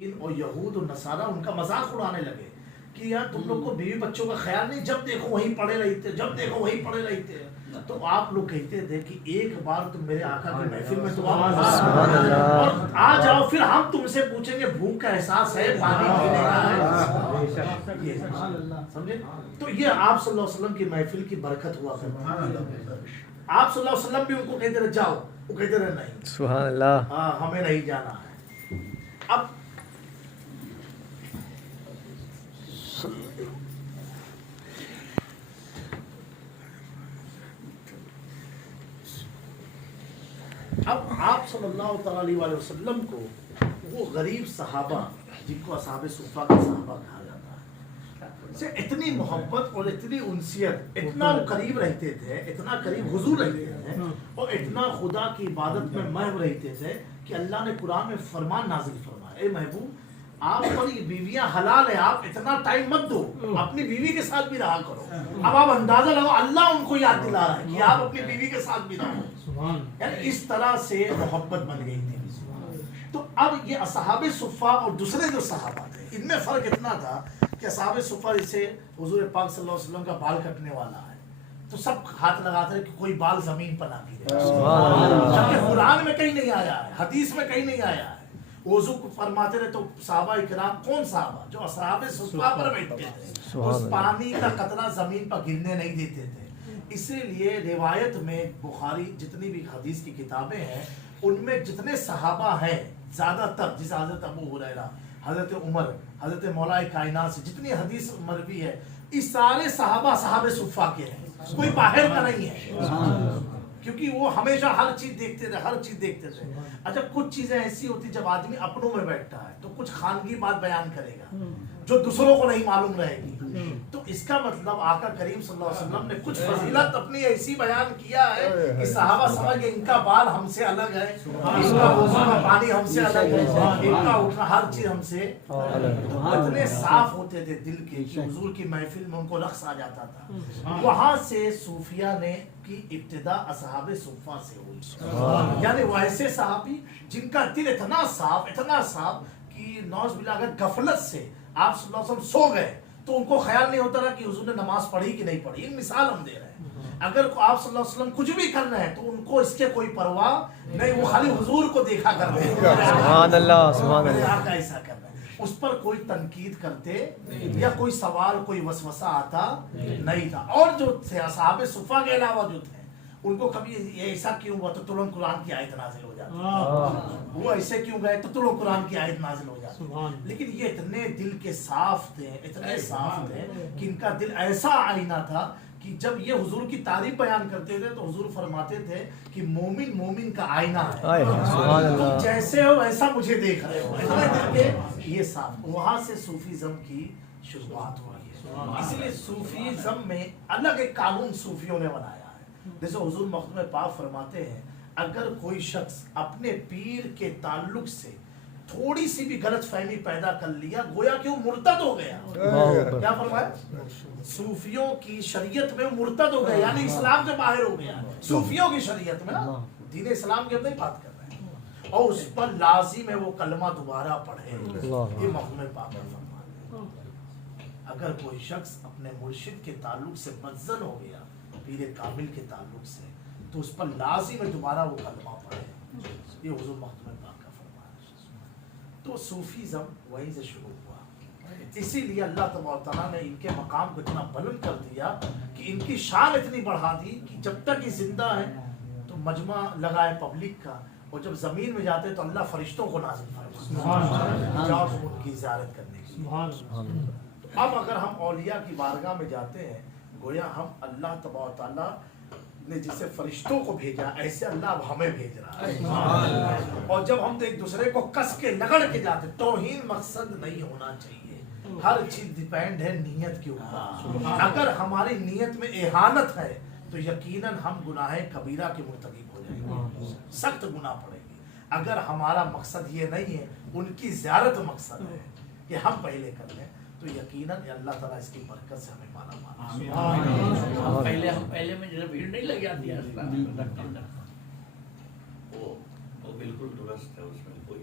اور یہود اور نصارہ ان کا مذاق اڑانے لگے کہ یار تم لوگ کو بیوی بچوں کا خیال نہیں، جب دیکھو وہیں پڑے رہتے، جب دیکھو وہیں پڑے رہتے ہیں۔ تو آپ لوگ کہتے تھے کہ ایک بار تم میرے آقا کی محفل میں تم اور آ جاؤ، پھر ہم تم سے پوچھیں گے بھوک کا احساس ہے، پانی پینے کا ہے، سمجھے؟ تو یہ آپ صلی اللہ علیہ وسلم کی محفل کی برکت ہوا کرتی ہے۔ آپ صلی اللہ علیہ وسلم بھی ان کو کہتے رہے جاؤ، وہ کہتے رہے نہیں، سبحان اللہ، ہاں ہمیں نہیں جانا ہے۔ اب آپ صلی اللہ تعالیٰ علیہ وسلم کو وہ غریب صحابہ جن کو اصحاب صفہ کے صحابہ کہا جاتا ہے سے اتنی محبت اور اتنی انسیت، اتنا وہ قریب رہتے تھے، اتنا قریب حضور رہتے تھے اور اتنا خدا کی عبادت میں محو رہتے تھے کہ اللہ نے قرآن میں فرمان نازل فرمایا، اے محبوب آپ پر یہ بیویاں حلال ہے، آپ اتنا ٹائم مت دو، اپنی بیوی کے ساتھ بھی رہا کرو۔ اب آپ اندازہ لگاؤ اللہ ان کو یاد دلا رہا ہے کہ آپ اپنی بیوی کے ساتھ بھی رہو، یعنی اس طرح سے محبت بن گئی تھی۔ تو اب یہ اصحاب صفہ اور دوسرے جو صحابہ تھے ان میں فرق اتنا تھا کہ اصحاب صفہ جیسے حضور پاک صلی اللہ علیہ وسلم کا بال کٹنے والا ہے تو سب ہاتھ لگاتے ہیں کہ کوئی بال زمین پر نہ گرے، جبکہ قرآن میں کہیں نہیں آیا ہے، حدیث میں کہیں نہیں آیا ہے۔ وضو کو فرماتے رہے تو صحابہ کرام، کون صحابہ جو اصحاب صفہ پر بیٹھتے تھے، اس پانی کا قطرہ زمین پر گرنے نہیں دیتے تھے۔ اسی لیے روایت میں بخاری جتنی بھی حدیث کی کتابیں ہیں ان میں جتنے صحابہ ہیں زیادہ تر، جیسے حضرت ابو ہریرہ، حضرت عمر، حضرت مولا کائنات سے جتنی حدیث مروی ہے، اس سارے صحابہ صحاب صفہ کے ہیں، کوئی باہر کا نہیں ہے، کیونکہ وہ ہمیشہ ہر چیز دیکھتے تھے، ہر چیز دیکھتے تھے۔ اچھا کچھ چیزیں ایسی ہوتی جب آدمی اپنوں میں بیٹھتا ہے تو کچھ خانگی بات بیان کرے گا جو دوسروں کو نہیں معلوم رہے گی، تو اس کا مطلب آقا کریم صلی اللہ علیہ وسلم نے کچھ فضیلت اپنی ایسی بیان کیا ہے کہ صحابہ سمجھ گئے ان کا بال ہم سے الگ ہے، ان کا وضو کا پانی ہم سے الگ ہے، ان کا اٹھنا ہر چیز ہم سے الگ۔ تو اتنے صاف ہوتے تھے دل کے کہ حضور کی محفل میں ان کو رقص آ جاتا تھا۔ وہاں سے صوفیہ نے کی ابتدا اصحاب صفہ سے ہوئی، یعنی وہ ایسے صحابی جن کا دل اتنا صاف کہ نوز باللہ اگر غفلت سے آپ صلی اللہ علیہ وسلم سو گئے تو ان کو خیال نہیں ہوتا رہا کہ حضور نے نماز پڑھی کہ نہیں پڑھی۔ ایک مثال ہم دے رہے ہیں، اگر آپ صلی اللہ علیہ وسلم کچھ بھی کر رہے ہیں تو ان کو اس کے کوئی پرواہ نہیں، وہ خالی حضور کو دیکھا کرتے ہیں، سبحان اللہ، سبحان اللہ، ایسا کر رہے ہیں، اس پر کوئی تنقید کرتے یا کوئی سوال کوئی وسوسہ آتا نہیں تھا۔ اور جو تھے اصحاب صفہ کے علاوہ جو تھے ان کو کبھی ایسا کیوں ہوا تو ترنت قرآن کی آیت نازل ہو جاتی، وہ ایسے کیوں گئے تو ترنت قرآن کی آیت نازل ہو جاتی۔ لیکن یہ اتنے دل کے صاف تھے، اتنے صاف تھے کہ ان کا دل ایسا آئینہ تھا کہ جب یہ حضور کی تعریف بیان کرتے تھے تو حضور فرماتے تھے کہ مومن مومن کا آئینہ ہے، تم جیسے ہو ویسا مجھے دیکھ رہے ہو، اتنے دل کے یہ صاف۔ وہاں سے صوفیزم کی شروعات ہوئی ہے، اسی لیے صوفیزم میں الگ ایک قانون صوفیوں نے بنایا ہے۔ جیسے حضور مخدوم پاک فرماتے ہیں اگر کوئی شخص اپنے پیر کے تعلق سے تھوڑی سی بھی غلط فہمی پیدا کر لیا گویا کہ وہ مرتد ہو گیا۔ کیا فرمایا؟ صوفیوں کی شریعت میں مرتد ہو گیا، یعنی اسلام سے باہر ہو گیا۔ صوفیوں کی شریعت میں نا، دین اسلام کی ہم نہیں بات کر رہے ہیں، اور اس پر لازم ہے وہ کلمہ دوبارہ پڑھے۔ یہ مخدوم پاک فرماتے ہیں اگر کوئی شخص اپنے مرشد کے تعلق سے بدزن ہو گیا، پیر کامل کے تعلق سے، تو اس پر لازم ہے دوبارہ وہ کلمہ پڑھے۔ یہ حضور مخدوم پاک کا فرمان ہے۔ تو صوفیزم وہیں سے شروع ہوا، اسی لیے اللہ تبارک و تعالیٰ نے ان کے مقام کو اتنا بلند کر دیا کہ ان کی شان اتنی بڑھا دی کہ جب تک یہ زندہ ہے تو مجمع لگائے پبلک کا، اور جب زمین میں جاتے تو اللہ فرشتوں کو نازل فرماتا جاؤ تم ان کی زیارت کرنے کے لیے۔ اب اگر ہم اولیاء کی بارگاہ میں جاتے ہیں گویا ہم اللہ تبارک و تعالیٰ نے جسے فرشتوں کو بھیجا ایسے اللہ اب ہمیں بھیج رہا ہے، اور جب ہم ایک دوسرے کو کس کے رگڑ کے جاتے، توہین مقصد نہیں ہونا چاہیے، ہر چیز ڈیپینڈ ہے نیت کے اوپر۔ اگر ہماری نیت میں اہانت ہے تو یقیناً ہم گناہ کبیرہ کے مرتکب ہو جائیں گے، سخت گناہ پڑے گی۔ اگر ہمارا مقصد یہ نہیں ہے، ان کی زیارت مقصد ہے کہ ہم پہلے کر لیں، تو یقیناً اللہ تعالیٰ اس کی برکت سے ہمیں مالا مالا۔ پہلے میں جو بھیڑ نہیں لگ جاتی ہے وہ بالکل درست ہے، اس میں کوئی